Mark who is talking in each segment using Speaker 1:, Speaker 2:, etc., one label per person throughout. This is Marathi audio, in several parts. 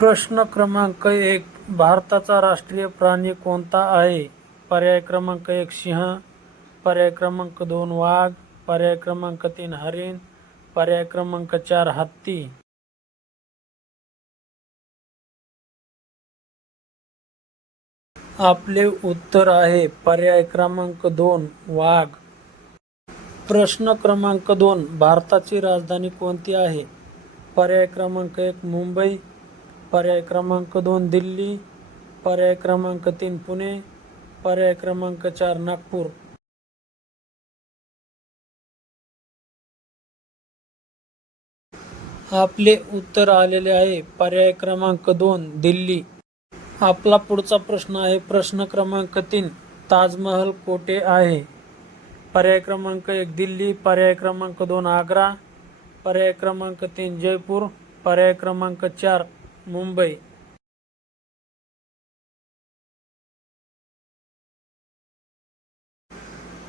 Speaker 1: प्रश्न क्रमांक एक भारताचा राष्ट्रीय प्राणी कोणता आहे पर्याय क्रमांक एक सिंह पर्याय क्रमांक दोन वाघ पर्याय क्रमांक तीन हरिण पर्याय क्रमांक चार हत्ती आपले उत्तर आहे पर्याय क्रमांक दोन वाघ प्रश्न क्रमांक दोन भारताची राजधानी कोणती आहे पर्याय क्रमांक एक मुंबई पर्याय क्रमांक दोन दिल्ली पर्याय क्रमांक तीन पुणे पर्याय क्रमांक चार नागपूर आपले उत्तर आलेले आहे पर्याय क्रमांक दोन दिल्ली आपला पुढचा प्रश्न आहे प्रश्न क्रमांक तीन ताजमहल कोठे आहे पर्याय क्रमांक एक दिल्ली पर्याय क्रमांक दोन आग्रा पर्याय क्रमांक तीन जयपूर पर्याय क्रमांक चार मुंबई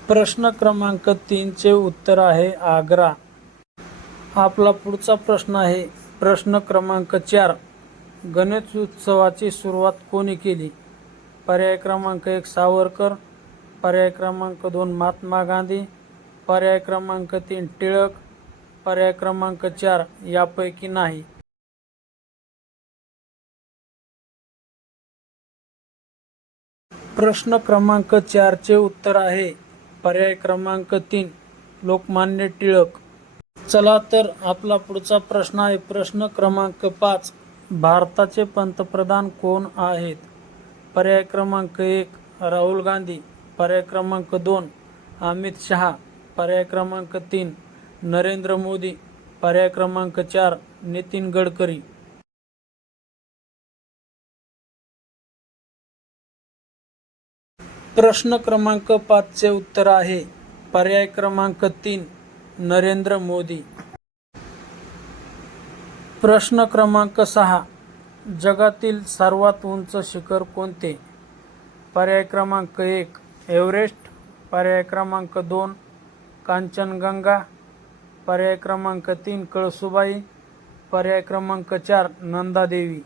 Speaker 1: प्रश्न क्रमांक चे उत्तर आहे आग्रा आपला पुढचा प्रश्न आहे प्रश्न क्रमांक चार गणेश उत्सवाची सुरुवात कोणी केली पर्याय क्रमांक एक सावरकर पर्याय क्रमांक दोन महात्मा गांधी पर्याय क्रमांक तीन टिळक पर्याय क्रमांक चार यापैकी नाही प्रश्न क्रमांक चारचे उत्तर आहे पर्याय क्रमांक तीन लोकमान्य टिळक चला तर आपला पुढचा प्रश्न आहे प्रश्न क्रमांक पाच भारताचे पंतप्रधान कोण आहेत पर्याय क्रमांक एक राहुल गांधी पर्याय क्रमांक दोन अमित शहा पर्याय क्रमांक तीन नरेंद्र मोदी पर्याय क्रमांक चार नितीन गडकरी प्रश्न क्रमांक पाचचे उत्तर आहे पर्याय क्रमांक तीन नरेंद्र मोदी प्रश्न क्रमांक सहा जगातील सर्वात उंच शिखर कोणते पर्याय क्रमांक एक एव्हरेस्ट पर्याय क्रमांक दोन कांचनगंगा पर्याय क्रमांक तीन कळसुबाई पर्याय क्रमांक चार नंदादेवी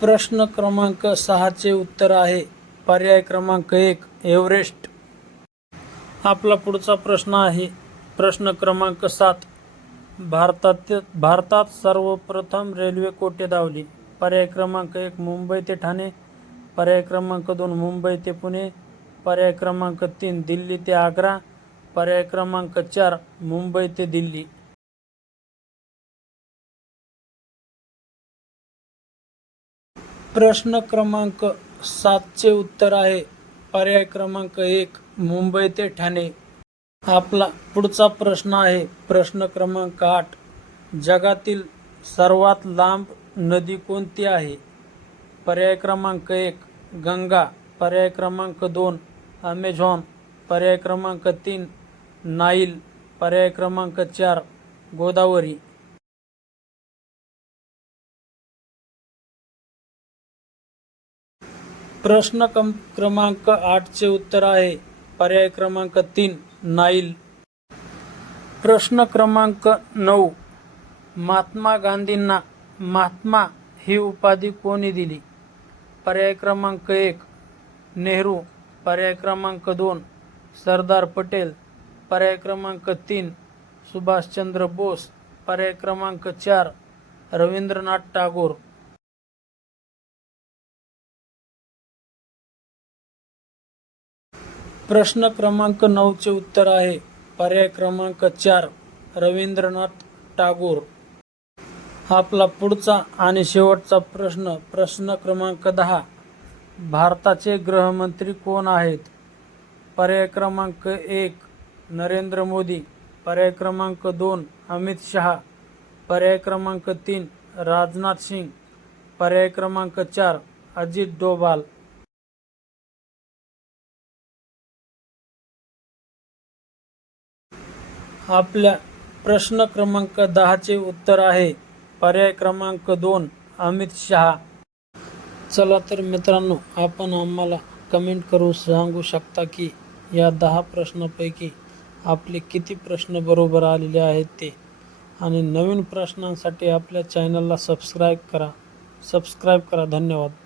Speaker 1: प्रश्न क्रमांक सहाचे उत्तर आहे पर्याय क्रमांक एक एव्हरेस्ट आपला पुढचा प्रश्न आहे प्रश्न क्रमांक सात भारतात भारतात सर्वप्रथम रेल्वे कोठे धावली पर्याय क्रमांक एक मुंबई ते ठाणे पर्याय क्रमांक दोन मुंबई ते पुणे पर्याय क्रमांक तीन दिल्ली ते आग्रा पर्याय क्रमांक चार मुंबई ते दिल्ली प्रश्न क्रमांक सातचे उत्तर आहे पर्याय क्रमांक एक मुंबई ते ठाणे आपला पुढचा प्रश्न आहे प्रश्न क्रमांक आठ जगातील सर्वात लांब नदी कोणती आहे पर्याय क्रमांक एक गंगा पर्याय क्रमांक दोन अमेझॉन पर्याय क्रमांक तीन नाईल पर्याय क्रमांक चार गोदावरी प्रश्न कम क्रमांक आठचे उत्तर आहे पर्याय क्रमांक तीन नाईल प्रश्न क्रमांक नऊ महात्मा गांधींना महात्मा ही उपाधी कोणी दिली पर्याय क्रमांक एक नेहरू पर्याय क्रमांक दोन सरदार पटेल पर्याय क्रमांक तीन सुभाषचंद्र बोस पर्याय क्रमांक चार रवींद्रनाथ टागोर प्रश्न क्रमांक नऊचे उत्तर आहे पर्याय क्रमांक चार रवींद्रनाथ टागोर आपला पुढचा आणि शेवटचा प्रश्न प्रश्न क्रमांक दहा भारताचे गृहमंत्री कोण आहेत पर्याय क्रमांक एक नरेंद्र मोदी पर्याय क्रमांक दोन अमित शहा पर्याय क्रमांक तीन राजनाथ सिंग पर्याय क्रमांक चार अजित डोभाल आपल्या प्रश्न क्रमांक दहाचे उत्तर आहे पर्याय क्रमांक दोन अमित शहा चला तर मित्रांनो आपण आम्हाला कमेंट करू सांगू शकता की या दहा प्रश्नापैकी आपले किती प्रश्न बरोबर आलेले आहेत ते आणि नवीन प्रश्नांसाठी आपल्या चॅनलला सबस्क्राईब करा सबस्क्राईब करा धन्यवाद